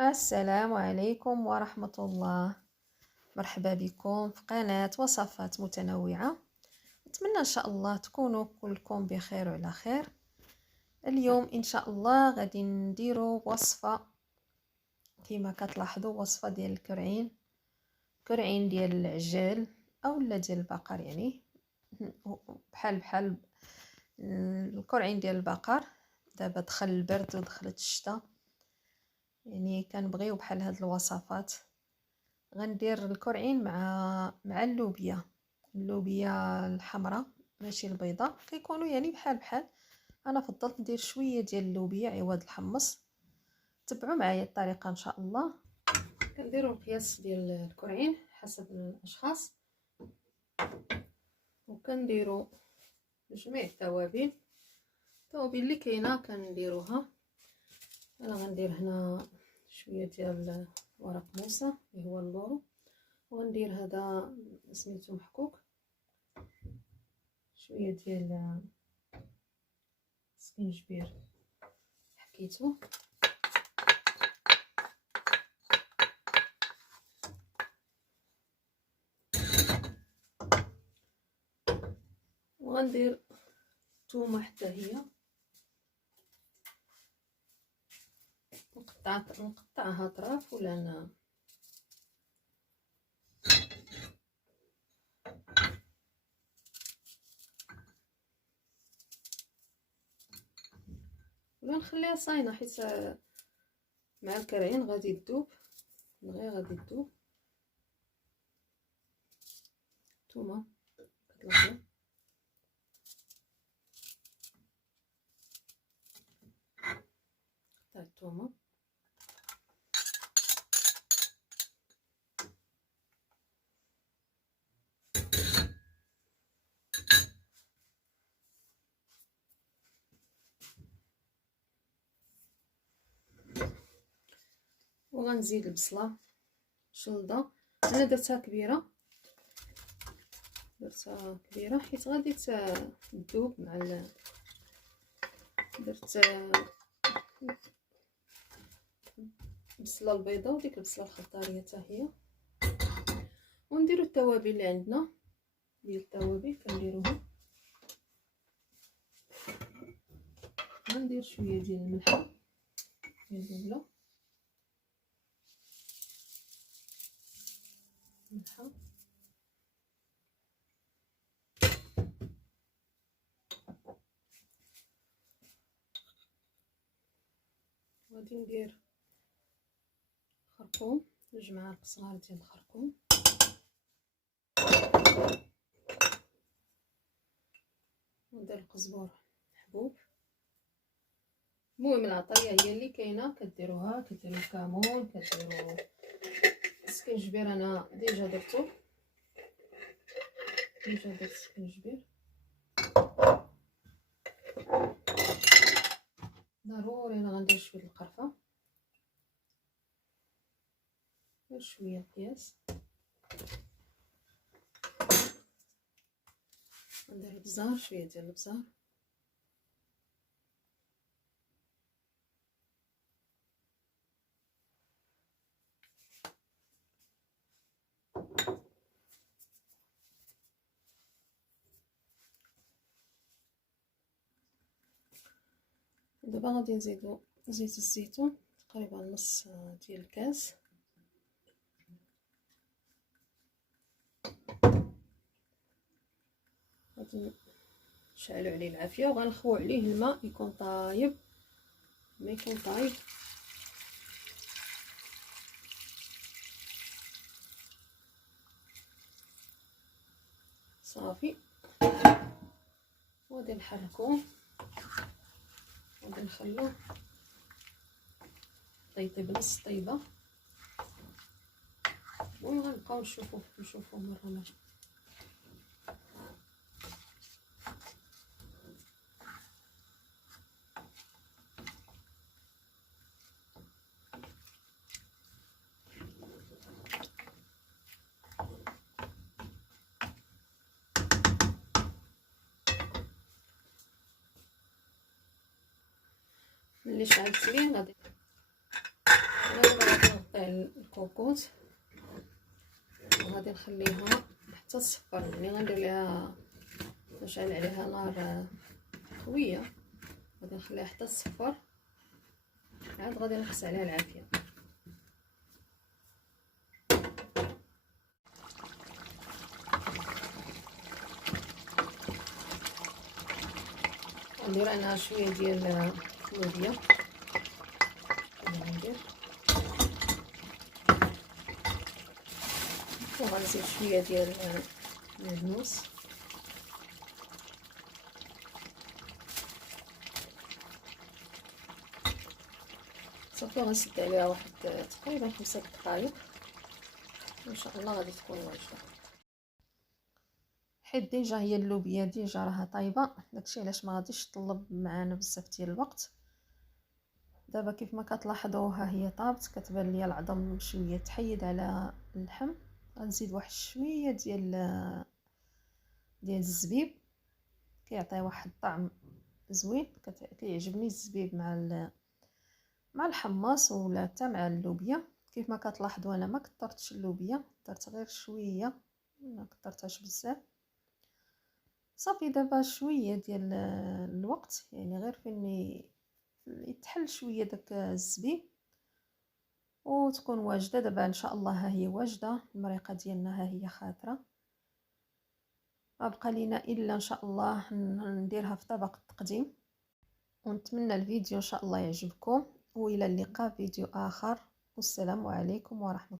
السلام عليكم ورحمة الله. مرحبا بكم في قناة وصفات متنوعة. نتمنى إن شاء الله تكونوا كلكم بخير وعلى خير. اليوم إن شاء الله غادي نديرو وصفة كما كتلاحظوا، وصفة ديال الكرعين ديال العجال أولا ديال البقر، يعني بحال الكرعين ديال البقر. دابا دخل البرد ودخلت الشتاء، يعني كنبغيو بحال هاد الوصفات. غندير الكرعين مع اللوبيا الحمراء ماشي البيضاء، كيكونوا يعني بحال. انا فضلت ندير شويه ديال اللوبيا عوض الحمص. تبعوا معايا الطريقه ان شاء الله. كنديروا القياس ديال الكرعين حسب الاشخاص، وكنديروا جميع التوابل اللي كاينه كنديروها. انا غندير هنا شويه ديال ورق موسى اللي هو اللورو، وغندير هذا سميتو محكوك، شويه ديال سكينجبير حكيتو، وغندير ثومه حتى هي نقطعها اطراف ولا انا ولا نخليها صاينه، حيت مع الكرعين غادي تذوب، دغيا غادي تذوب. ثومه كتلاحظوا تاع الثومه، وغنزيد البصله شلضه. انا درتها كبيره حيت غادي تذوب مع درت البصله البيضاء وديك البصله الخضاريه حتى هي. ونديروا التوابل اللي عندنا ديال التوابل كنديروها. غندير شويه ديال الملح ديال الملحه، غادي ندير خرقوم، 2 معالق صغار ديال الخرقوم، وندير القزبور حبوب. المهم العطريه هي اللي كاينه كديروها، كديروا الكمون، كديروا السكينجبير. انا ديجا درت السكينجبير. ضروري انا غندير شويه القرفه، شويه القياس. ندير البزار، شويه ديال البزار، دابا غادي نزيدو زيت الزيتون تقريبا نص ديال الكاس. غادي نشعلو عليه العافيه وغنخوي عليه الماء يكون طايب. ما يكون طايب صافي. وغادي نحركوه، غادي نخلوه يطيب نص طيبه، وغنبقاو نشوفوه مره. ملي شعلت ليه غادي الكوكوط وغادي نخليها حتى تصفر، يعني غندير ليها نشعل عليها نار قويه، غادي نخليها حتى تصفر، عاد غادي نقص عليها العافيه. ندير انا شويه ديال اللوبيا، ندير وغنزيد شويه ديال المعدنوس، صافي غنسد عليها واحد تقريبا 5 دقائق ان شاء الله غادي تكون واجده. حيت ديجا هي اللوبيا ديجا راها طايبه، داكشي علاش ما غاديش تطلب معانا بزاف ديال الوقت. دابا كيف ما كتلاحظوا ها هي طابت، كتبان ليا العظم شويه تحيد على اللحم. غنزيد واحد شويه ديال الزبيب، كيعطي واحد الطعم زوين، كيعجبني الزبيب مع الحماص ولا حتى مع اللوبيا. كيف ما كتلاحظوا انا ما كثرتش اللوبيا، درت غير شويه، ما كثرتهاش بزاف. صافي دابا شويه ديال الوقت، يعني غير فين يتحل شويه داك الزبيب وتكون واجده. دابا ان شاء الله ها هي واجده، المريقه ديالنا ها هي خاطره، ما بقى لينا الا ان شاء الله نديرها في طبق التقديم. ونتمنى الفيديو ان شاء الله يعجبكم، والى اللقاء فيديو اخر، والسلام عليكم ورحمه الله.